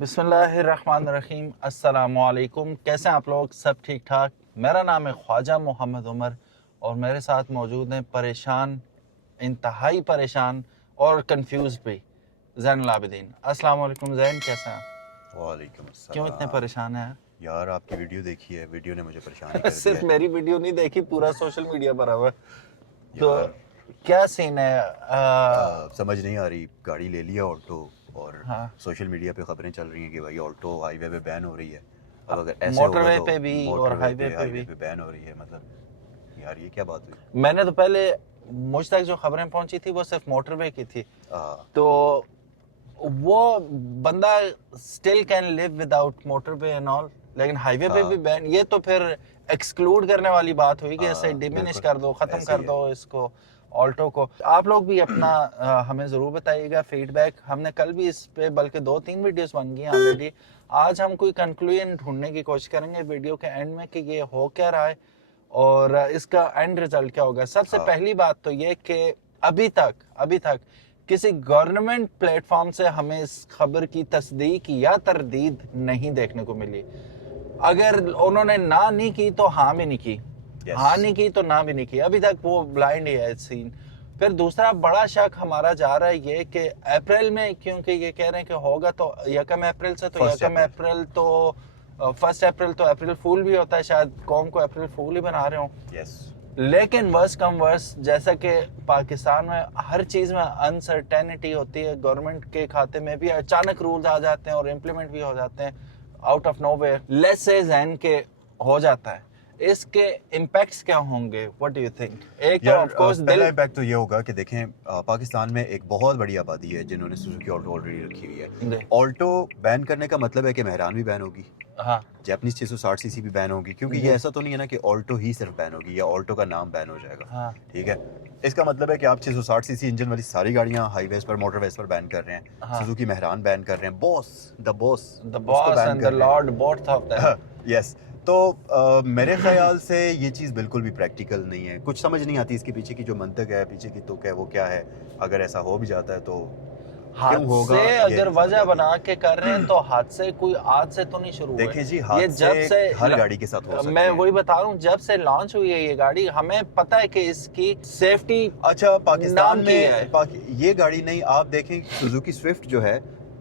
बिस्मिल्लाहिर्रहमानिर्रहीम, अस्सलामुअलैकुम। कैसे हैं आप लोग? सब ठीक ठाक। मेरा नाम है ख्वाजा मोहम्मद उमर और मेरे साथ मौजूद हैं परेशान, इंतहाई परेशान और कंफ्यूज भी ज़ैनुल आबिदीन। अस्सलाम वालेकुम ज़ैन, कैसे हैं? वालेकुम क्यों इतने अस्सलाम। परेशान हैं? यार आपकी वीडियो देखी है, वीडियो ने मुझे परेशान कर सिर्फ दिया मेरी वीडियो नहीं देखी, पूरा सोशल मीडिया भरा हुआ है। है तो यार। क्या सीन है? समझ नहीं आ रही, गाड़ी ले लिया ऑल्टो और हाँ, सोशल मीडिया पे खबरें चल रही हैं कि भाई ऑल्टो हाईवे पे बैन हो रही है। अब अगर ऐसे होगा मोटरवे तो पे भी और मोटरवे हाईवे पे बैन हो रही है, मतलब यार ये क्या बात हुई? मैंने तो पहले, मुझ तक जो खबरें पहुंची थी वो सिर्फ मोटरवे की थी। तो वो बंदा still can live without motorway and all, लेकिन हाईवे पे भी बैन, ये तो फिर एक्सक्लूड करने वाली बात हुई कि ऐसे डिमिनिश कर दो, खत्म कर दो इसको, ऑल्टो को। आप लोग भी अपना हमें जरूर बताइएगा फीडबैक। हमने कल भी इस पे बल्कि 2-3 वीडियोस बन गई ऑलरेडी। आज हम कोई कंक्लूजन ढूंढने की कोशिश करेंगे वीडियो के एंड में कि ये हो क्या रहा है और इसका एंड रिजल्ट क्या होगा। सबसे पहली बात तो ये कि अभी तक किसी गवर्नमेंट प्लेटफॉर्म से हमें इस खबर की तस्दीक या तरदीद नहीं देखने को मिली। अगर उन्होंने ना नहीं की तो हाँ भी नहीं की, हाँ नहीं की तो ना भी नहीं की। अभी तक वो ब्लाइंड ही है सीन। फिर दूसरा बड़ा शक हमारा जा रहा है ये कि अप्रैल में, क्योंकि ये कह रहे हैं कि होगा तो 1 अप्रैल से, तो 1 अप्रैल तो 1 अप्रैल तो अप्रैल फूल भी होता है, शायद कौम को अप्रैल फूल ही बना रहे हो। लेकिन वर्स कम वर्स, जैसा कि पाकिस्तान में हर चीज में अनसर्टेनिटी होती है, गवर्नमेंट के खाते में भी अचानक रूल्स आ जाते हैं और इम्प्लीमेंट भी हो जाते हैं out of nowhere. Let's say ज़ैन के हो जाता है, इसके इम्पैक्ट्स क्या होंगे? What do you think? एक तो ऑफ कोर्स पहला इम्पैक्ट तो ये होगा कि देखें, पाकिस्तान में एक बहुत बड़ी आबादी है जिन्होंने सुजुकी ऑल्टो ऑलरेडी रखी हुई है। ऑल्टो बैन करने का मतलब है कि मेहरान भी बैन होगी, हाँ, जैपनीज 660 सीसी भी बैन होगी, क्योंकि ये ऐसा तो नहीं है ना कि ऑल्टो ही सिर्फ बैन होगी या ऑल्टो का नाम बैन हो जाएगा। हाँ, ठीक है, इसका मतलब है कि आप 660 सीसी इंजन वाली सारी गाड़ियां हाईवेज पर, मोटरवेज पर बैन कर रहे हैं। हाँ। सुजुकी मेहरान बैन कर रहे हैं, the boss and the Lord, both of them. Yes. तो मेरे ख्याल से ये चीज़ बिल्कुल भी प्रैक्टिकल नहीं है। कुछ समझ नहीं आती इसके पीछे की जो मंतक है, पीछे की तुक है, वो क्या है। अगर ऐसा हो भी जाता है तो क्यों होगा? हादसे अगर वजह बना के कर रहे हैं तो हादसे कोई आज से तो नहीं शुरू हुए। देखिए जी, ये हादसे जब से हर गाड़ी के साथ हो सकते मैं हैं। वही बता रहा हूँ, जब से लॉन्च हुई है ये गाड़ी, हमें पता है कि इसकी सेफ्टी अच्छा, पाकिस्तान में है। ये गाड़ी नहीं, आप देखें सुजुकी स्विफ्ट जो है,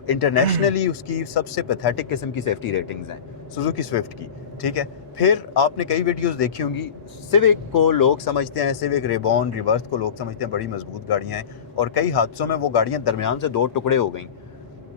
इंटरनेशनली उसकी सबसे पैथेटिक किस्म की सेफ्टी रेटिंग्स हैं सुजुकी स्विफ्ट की। ठीक है, फिर आपने कई वीडियोस देखी होंगी, सिविक को लोग समझते हैं, सिविक रेबॉन रिवर्स को लोग समझते हैं बड़ी मजबूत गाड़ियां हैं, और कई हादसों में वो गाड़ियां दरमियान से 2 टुकड़े हो गई।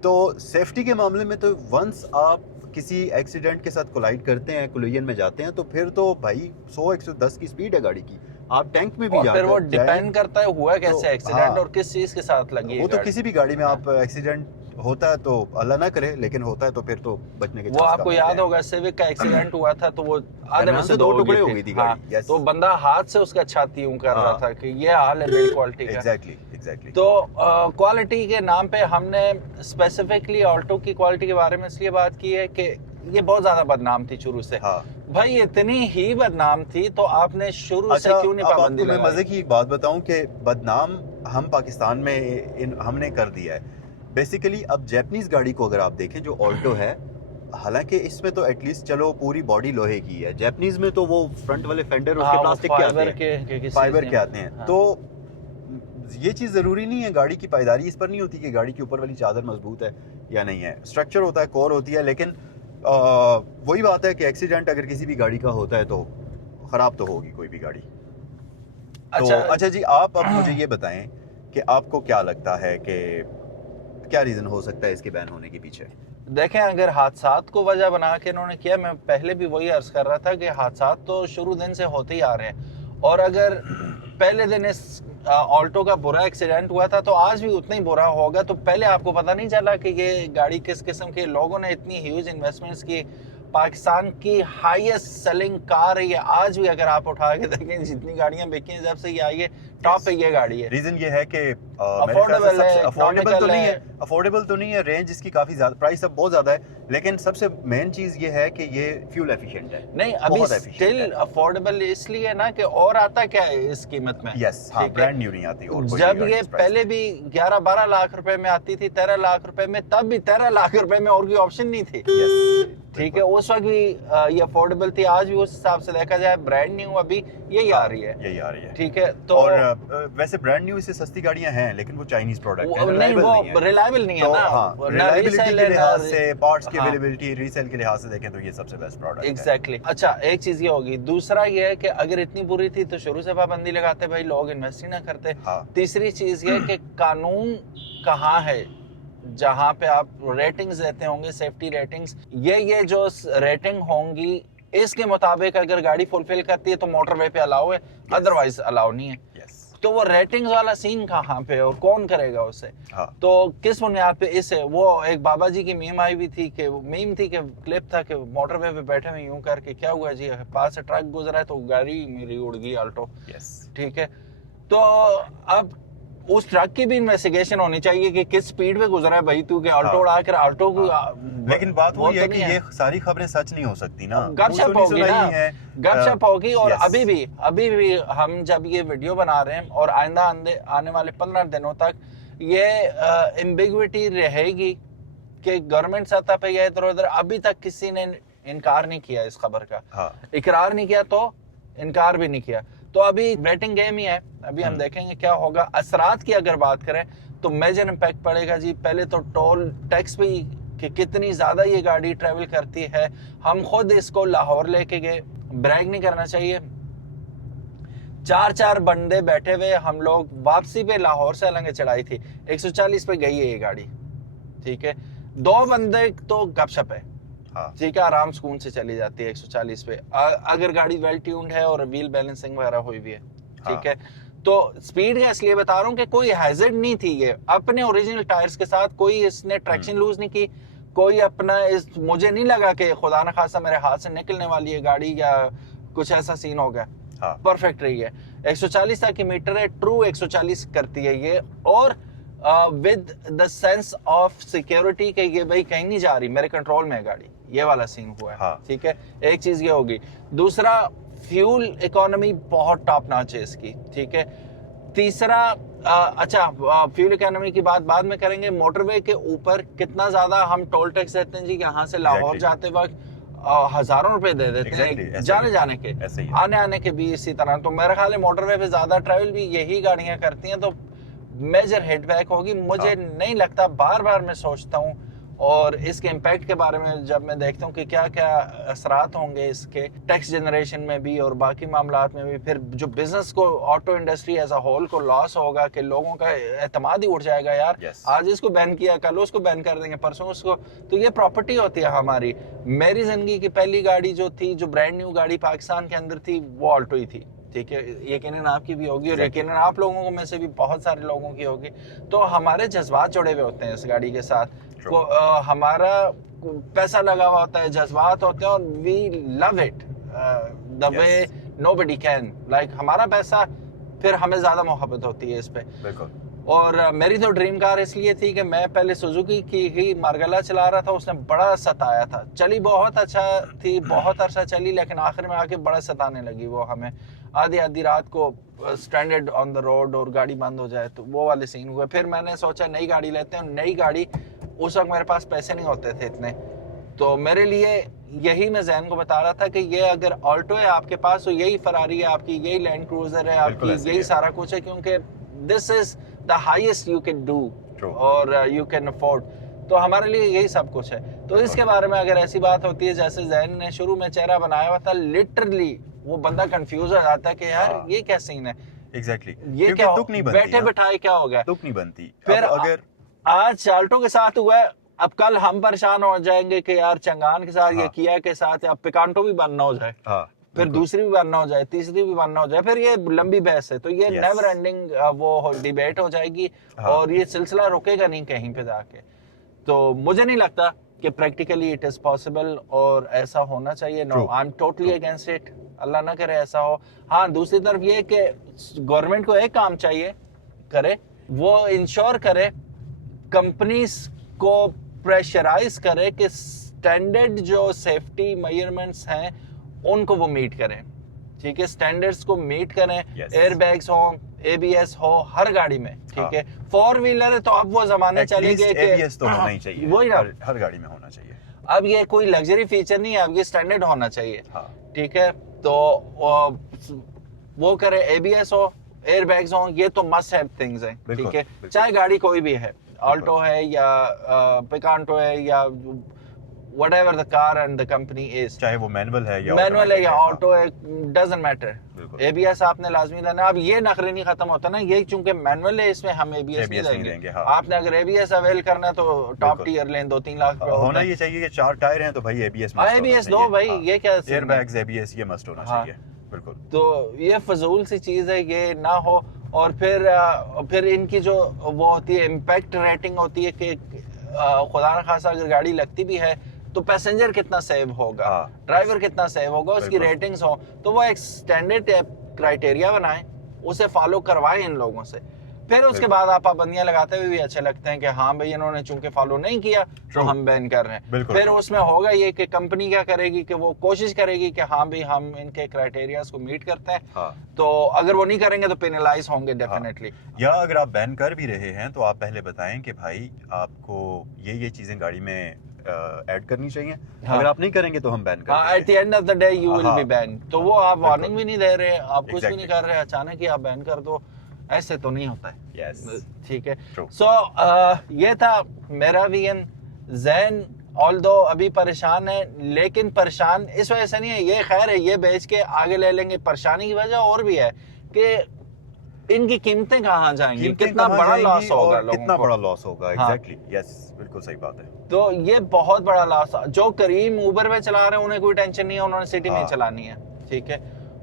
तो सेफ्टी के मामले में तो वंस आप किसी एक्सीडेंट के साथ कोलाइड करते हैं, कोलिजन में जाते हैं, तो फिर तो भाई 100-110 की स्पीड है गाड़ी की, आप टैंक में भी फिर वो डिपेंड करता है हुआ कैसे एक्सीडेंट, हाँ, और किस चीज के साथ लगी है। वो तो किसी भी गाड़ी में आप एक्सीडेंट होता है तो अल्लाह ना करे, लेकिन होता है तो फिर तो बचने के वो आपको याद होगा सिविक का एक्सीडेंट हुआ था तो वो आधे में से 2 टुकड़े हो गई थी गाड़ी। yes. तो बंदा हाथ से उसका छाती यूं कर रहा था कि ये हाल है बिल्ड क्वालिटी का। एग्जैक्टली। तो क्वालिटी के नाम पे हमने स्पेसिफिकली ऑल्टो की क्वालिटी के बारे में इसलिए बात की है कि ये बहुत ज्यादा बदनाम थी शुरू से। हाँ भाई, इतनी ही बदनाम थी तो आपने शुरू से क्यों नहीं पाबंदी लगाई? मैं मजे की एक बात बताऊं कि बदनाम हम पाकिस्तान में हमने कर दिया है बेसिकली। अब जैपनीज गाड़ी को अगर आप देखें जो ऑल्टो है, हालांकि इसमें तो एटलीस्ट चलो पूरी बॉडी लोहे की है, जैपनीज में तो वो फ्रंट वाले फेंडर उसके प्लास्टिक के आते हैं, फाइबर के आते हैं। तो ये चीज़ ज़रूरी नहीं है, गाड़ी की पायदारी इस पर नहीं होती कि गाड़ी के ऊपर वाली चादर मजबूत है या नहीं है। स्ट्रक्चर होता है, कोर होती है, लेकिन वही बात है कि एक्सीडेंट अगर किसी भी गाड़ी का होता है तो ख़राब तो होगी कोई भी गाड़ी। अच्छा जी, आप अब मुझे ये बताएं कि आपको क्या लगता है कि क्या रीज़न हो सकता है इसके बैन होने के पीछे? देखें, अगर हादसात को वजह बना के इन्होंने किया, मैं पहले भी वही अर्ज कर रहा था कि हादसात तो शुरू दिन से होते ही आ रहे हैं, और अगर पहले दिन इस ऑल्टो का बुरा एक्सीडेंट हुआ था तो आज भी उतना ही बुरा होगा। तो पहले आपको पता नहीं चला कि ये गाड़ी किस किस्म के लोगों ने इतनी ह्यूज इन्वेस्टमेंट्स की, पाकिस्तान की हाईएस्ट सेलिंग कार है ये। आज भी अगर आप उठा के देखें जितनी गाड़ियां बिकी हैं जब से ये आई है, टॉप पे ये गाड़ी है। रीज़न ये है कि Affordable है, अफोर्डेबल तो economical नहीं है, है। अफोर्डेबल तो नहीं है, रेंज इसकी काफी ज्यादा, प्राइस अब बहुत ज्यादा है, लेकिन सबसे मेन चीज ये है कि ये फ्यूल एफिशिएंट है। नहीं, अभी बहुत efficient स्टिल है। अफोर्डेबल इसलिए ना कि और आता क्या है इस कीमत में। यस, हाँ, ठीक है? ब्रांड न्यू नहीं आती। और कोई जब भी गाड़ी ये इस price पहले में। भी 11-12 लाख रुपए में आती थी, 13 लाख रुपए में, तब भी 13 लाख रुपए में और कोई ऑप्शन नहीं थी। Yes, ठीक है, उस वक्त भी ये अफोर्डेबल थी। आज भी उस हिसाब से देखा जाए ब्रांड न्यू अभी यही आ रही है। यही आ रही है। ठीक है, तो और वैसे ब्रांड न्यू इससे सस्ती गाड़ियां हैं, लेकिन वो चाइनीज प्रोडक्ट है, नहीं, reliable वो नहीं है। रिलायबल नहीं है तो ना। हाँ, ना रिलायबिलिटी resale के है, लिहाज ना से, पार्ट्स की हाँ। अवेलेबिलिटी, रीसेल के लिहाज से देखें तो ये सबसे बेस्ट प्रोडक्ट है। एग्जैक्टली अच्छा, एक चीज ये होगी। दूसरा ये है कि अगर इतनी बुरी थी तो शुरू से पाबंदी लगाते, भाई लोग इन्वेस्ट ही ना करते। हाँ। तीसरी चीज ये कि कानून कहाँ है जहाँ पे आप रेटिंग्स देते होंगे, सेफ्टी रेटिंग्स, ये जो रेटिंग होंगी इसके मुताबिक अगर गाड़ी फुलफिल करती है तो मोटरवे पे अलाउ है, अदरवाइज अलाउ नहीं है। Yes. तो वो रेटिंग्स वाला सीन कहाँ पे और कौन करेगा उसे? हाँ। तो किस बुनियाद पे इसे, वो एक बाबा जी की मीम आई हुई थी कि मीम थी कि क्लिप था कि मोटरवे पे बैठे हुए यूं करके, क्या हुआ जी, पास से ट्रक गुजरा है तो गाड़ी मेरी उड़ गई, अल्टो। Yes. ठीक है, तो अब उस ट्रक की भी इन्वेस्टिगेशन होनी चाहिए कि किस स्पीड पे गुजरा है भाई तू, कि अल्टो हाँ। उड़ा कर अल्टो को। लेकिन बात वो वही है तो कि नहीं ये सारी खबरें सच नहीं हो सकती ना, गपशप होगी ना, गपशप होगी। और yes. अभी भी हम जब ये वीडियो बना रहे हैं और आइंदा आने वाले 15 दिनों तक ये एम्बिग्विटी रहेगी कि गवर्नमेंट सतह पे या इधर उधर, अभी तक किसी ने इनकार नहीं किया इस खबर का। हाँ। इकरार नहीं किया तो इनकार भी नहीं किया। तो अभी वेटिंग गेम ही है, अभी हम देखेंगे क्या होगा। असरात की अगर बात करें तो मेजर इम्पैक्ट पड़ेगा जी। पहले तो टोल टैक्स भी, कि कितनी ज्यादा ये गाड़ी ट्रेवल करती है। हम खुद इसको लाहौर लेके गए, ब्रैग नहीं करना चाहिए, 4 बंदे बैठे हुए हम लोग, वापसी पे लाहौर से अलंगे चढ़ाई थी, 140 पे गई है ये गाड़ी। ठीक है, 2 बंदे तो गपशप है। हाँ। ठीक है, आराम सुकून से चली जाती है 140 पे, अगर गाड़ी वेल ट्यून्ड है और व्हील बैलेंसिंग वगैरह हुई भी है। ठीक है, तो स्पीड का इसलिए बता रहा हूँ कि कोई हैजर्ड नहीं थी ये, अपने ओरिजिनल टायर्स के साथ, कोई इसने ट्रैक्शन लूज नहीं की, कोई अपना मुझे नहीं लगा कि खुदा न खासा मेरे हाथ से निकलने वाली है गाड़ी या कुछ ऐसा सीन हो गया। हाँ। परफेक्ट रही है, 140 तक की मीटर है, ट्रू 140 करती है ये, और with the sense of security कि ये भाई कहीं नहीं जा रही, मेरे कंट्रोल में है गाड़ी, ये वाला सीन हुआ है। हाँ। ठीक है, एक चीज ये होगी। दूसरा, फ्यूल इकोनॉमी बहुत टॉप नॉच है इसकी। ठीक है, तीसरा अच्छा, फ्यूल इकोनॉमी की बात बाद में करेंगे। मोटरवे के ऊपर कितना ज्यादा हम टोल टैक्स देते हैं जी, यहाँ से लाहौर जाते वक्त हजारों रुपए दे देते हैं जाने जाने के, आने आने के भी इसी तरह। तो मेरा ख्याल है मोटरवे पे ज्यादा ट्रैवल भी यही गाड़ियां करती हैं, तो मेजर हिटबैक होगी। मुझे नहीं लगता, बार बार मैं सोचता हूँ, और इसके इम्पैक्ट के बारे में जब मैं देखता हूँ कि क्या क्या असरात होंगे इसके टैक्स जनरेशन में भी और बाकी मामलात में भी, फिर जो बिजनेस को, auto industry as a whole को लॉस होगा, कि लोगों का एतमाद ही उठ जाएगा यार। आज इसको बैन किया, कल उसको बैन कर देंगे, परसों उसको। तो ये प्रॉपर्टी होती है हमारी। मेरी जिंदगी की पहली गाड़ी जो थी, जो ब्रांड न्यू गाड़ी पाकिस्तान के अंदर थी, वो ऑल्टो ही थी। ठीक है, यकीनन आपकी भी होगी और यकीनन आप लोगों में से भी बहुत सारे लोगों की होगी। तो हमारे जज्बात जुड़े हुए होते हैं इस गाड़ी के साथ, हमारा पैसा लगा हुआ होता है, जज्बात होते हैं, और we love it the way nobody can. Like हमारा पैसा, फिर हमें ज्यादा मोहब्बत होती है इस पे। बिल्कुल। और मेरी तो ड्रीम कार इसलिए थी कि मैं पहले सुजुकी की ही मार्गला चला रहा था, उसने बड़ा सताया था। चली बहुत अच्छा थी, बहुत अरसा चली, लेकिन आखिर में आके बड़ा सताने लगी वो हमें। आधी रात को स्टैंडर्ड ऑन द रोड और गाड़ी बंद हो जाए, तो वो वाले सीन हुए। फिर मैंने सोचा नई गाड़ी लेते हैं। नई गाड़ी, उस वक्त मेरे पास पैसे नहीं होते थे इतने, तो मेरे लिए यही मैं जैन को बता रहा था कि ये अगर ऑल्टो है आपके पास, तो यही फरारी है आपकी, यही लैंड क्रूजर है आपकी, यही सारा कुछ है, क्योंकि this is the highest you can do और यू कैन अफोर्ड। तो हमारे लिए यही सब कुछ है। तो इसके बारे में अगर ऐसी बात होती है, जैसे जैन ने शुरू में चेहरा बनाया हुआ था, लिटरली वो बंदा कंफ्यूज हो जाता है कि यार ये क्या सीन है। एग्जैक्टली, ये क्या, तुक नहीं बनती, बैठे बिठाए क्या हो गया, तुक नहीं बनती। फिर अगर आज ऑल्टो के साथ हुआ है, अब कल हम परेशान हो जाएंगे कि यार चंगान के साथ, ये किया के साथ, अब पिकांटो भी बनना हो जाए, फिर दूसरी भी बनना हो जाए, तीसरी भी बनना हो जाए, फिर ये लंबी बहस है। तो ये नेवर एंडिंग वो डिबेट हो जाएगी, और ये सिलसिला रुकेगा नहीं कहीं पे जाके। तो मुझे नहीं लगता कि प्रैक्टिकली इट इज पॉसिबल और ऐसा होना चाहिए। No, I am totally against it, Allah ना करे ऐसा हो। हाँ, दूसरी तरफ ये कि गवर्नमेंट को एक काम चाहिए करे वो इंश्योर करे, कंपनीज को प्रेशराइज करे कि स्टैंडर्ड जो सेफ्टी मेजरमेंट्स हैं उनको वो मीट करें, ठीक है, स्टैंडर्ड्स को मीट करें, एयरबैग्स हो, एबीएस हो हर गाड़ी में, ठीक है। 4 व्हीलर है तो अब वो जमाने चले गए कि एबीएस तो होना ही चाहिए, वही ना, हर गाड़ी में होना चाहिए। अब ये कोई लग्जरी फीचर नहीं है, अब ये स्टैंडर्ड होना चाहिए, ठीक है। तो वो करे, एबीएस हो, एयरबैग्स हो, ये तो मस्ट हैव थिंग्स हैं, ठीक है, चाहे गाड़ी कोई भी है, ऑल्टो है या पिकांटो है या whatever the car and the company is, चाहे वो मैनुअल है या ऑटो है, doesn't matter, एबीएस आपने लाजमी देना। अब ये नखरे नहीं खत्म होता ना, ये चूंकि मैनुअल है इसमें हम एबीएस नहीं देंगे। आपने अगर एबीएस अवेल करना है तो टॉप टियर लें, 2-3 लाख होना ये चाहिए कि 4 टायर हैं तो भाई एबीएस दो भाई, ये क्या एयरबैग्स, एबीएस ये मस्ट होना चाहिए, बिल्कुल। तो ये फजूल सी चीज है, ये ना हो। और फिर इनकी जो वो होती है इम्पैक्ट रेटिंग होती है कि खुदा न खासा अगर गाड़ी लगती भी है तो पैसेंजर कितना सेव होगा, ड्राइवर कितना सेव होगा, उसकी रेटिंग्स हो, तो वो एक स्टैंडर्ड क्राइटेरिया बनाएं, उसे फॉलो करवाएं इन लोगों से। फिर उसके बाद आप पाबंदियां लगाते हुए भी अच्छे लगते हैं कि हाँ भाई इन्होंने चूंकि फॉलो नहीं किया तो हम बैन कर रहे हैं। फिर उसमें होगा ये कि कंपनी क्या करेगी कि वो कोशिश करेगी कि हाँ भाई हम इनके क्राइटेरियाज को मीट करते हैं, तो अगर वो नहीं करेंगे तो पेनलाइज होंगे डेफिनेटली। या अगर आप बैन कर भी रहे हैं तो आप पहले बताएं कि भाई आपको ये चीजें गाड़ी में ऐड करनी चाहिए, अगर आप नहीं करेंगे तो हम बैन करेंगे। At the end of the day you will be ban. तो वो आप वार्निंग भी नहीं दे रहे, आप कुछ भी नहीं कर रहे, अचानक ही आप बैन कर दो, ऐसे तो नहीं होता है, ठीक है। सो ये था मेरा वीएन। जैन ऑल्दो अभी परेशान है, लेकिन परेशान इस वजह से नहीं है, ये खैर है, ये बेच के आगे ले लेंगे। परेशानी की वजह और भी है कि इनकी कीमतें कहाँ जाएंगी, कितना बड़ा लॉस होगा, कितना बड़ा लॉस होगा। एग्जैक्टली, यस, बिल्कुल सही बात है। तो ये बहुत बड़ा लॉस। जो करीम उबर में चला रहे हैं उन्हें कोई टेंशन नहीं है, उन्होंने सिटी में चलानी है, ठीक है।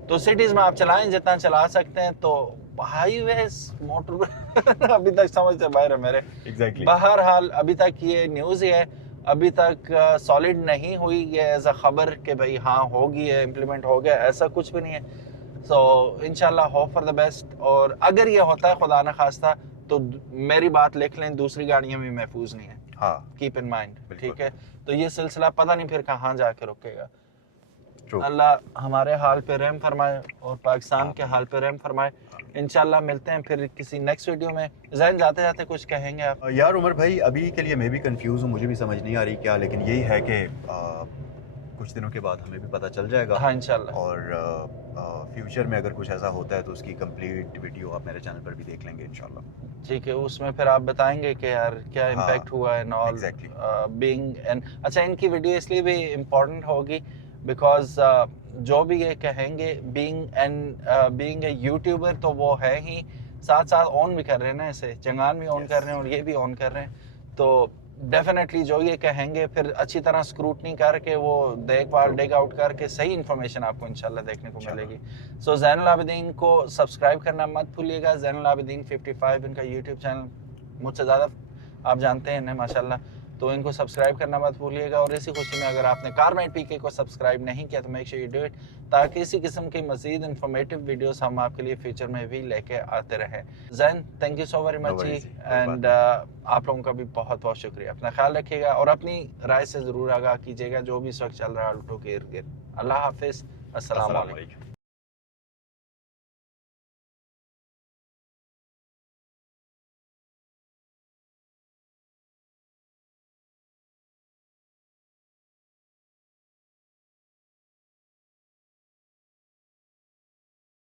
तो सिटीज में आप चलाएं जितना चला सकते हैं। तो हाईवे मोटर अभी तक समझ से बाहर है मेरे। एग्जैक्टली, बहरहाल अभी तक ये न्यूज़ ही है, अभी तक सॉलिड नहीं हुई ये एज अ खबर कि भाई हाँ होगी है, इम्प्लीमेंट हो गया, ऐसा कुछ भी नहीं है। सो इंशाल्लाह होप फॉर द बेस्ट। और अगर ये होता है खुदा न खास्ता तो मेरी बात लिख लें, दूसरी गाड़ियां भी महफूज नहीं है, कीप इन माइंड, ठीक है। तो ये सिलसिला पता नहीं फिर कहाँ जाके रुकेगा। अल्लाह हमारे हाल पे रहम फरमाए और पाकिस्तान के हाल पे रहम फरमाए। इंशाल्लाह मिलते हैं फिर किसी नेक्स्ट वीडियो में। ज़ैन जाते जाते कुछ कहेंगे आप? यार उमर भाई, अभी के लिए मैं भी कंफ्यूज हूँ, मुझे भी समझ नहीं आ रही क्या, लेकिन यही है कि कुछ दिनों के बाद हमें भी पता चल जाएगा। हाँ इंशाल्लाह। और फ्यूचर में अगर कुछ ऐसा होता है तो उसकी कंप्लीट वीडियो आप मेरे चैनल पर भी देख लेंगे इंशाल्लाह। ठीक है, उसमें फिर आप बताएंगे कि यार क्या इम्पैक्ट हुआ है नॉल एग्जैक्टली बीइंग एंड। अच्छा, इनकी वीडियो इसलिए भी इम्पोर्टेंट होगी बिकॉज जो भी ये कहेंगे बीइंग ए यूट्यूबर तो वो है ही, साथ साथ ऑन भी कर रहे हैं ना, इसे चंगान भी ऑन कर रहे हैं और ये भी ऑन कर रहे हैं। तो डेफिनेटली जो ये कहेंगे फिर अच्छी तरह स्क्रूटनी करके वो देखभाल डिग आउट करके सही इन्फॉर्मेशन आपको इंशाल्लाह देखने को मिलेगी। सो ज़ैनुल आबिदीन को सब्सक्राइब करना मत भूलिएगा। ज़ैनुल आबिदीन 55 इनका यूट्यूब चैनल, मुझसे ज़्यादा आप जानते हैं इन्हें माशाल्लाह, तो इनको सब्सक्राइब करना मत भूलिएगा। और इसी खुशी में अगर आपने कारमाइट पीके को सब्सक्राइब नहीं किया तो make sure you do it, ताकि इसी किस्म की मजीद इन्फॉर्मेटिव वीडियोस हम आपके लिए फ्यूचर में भी लेके आते रहें। Jain, thank you so very much ji, and आप लोगों का भी बहुत बहुत शुक्रिया। अपना ख्याल रखिएगा और अपनी राय से ज़रूर आगाह कीजिएगा जो भी इस वक्त चल रहा है ऑल्टो के इर्द गिर्द। अल्लाह हाफिज़, अस्सलाम वालेकुम।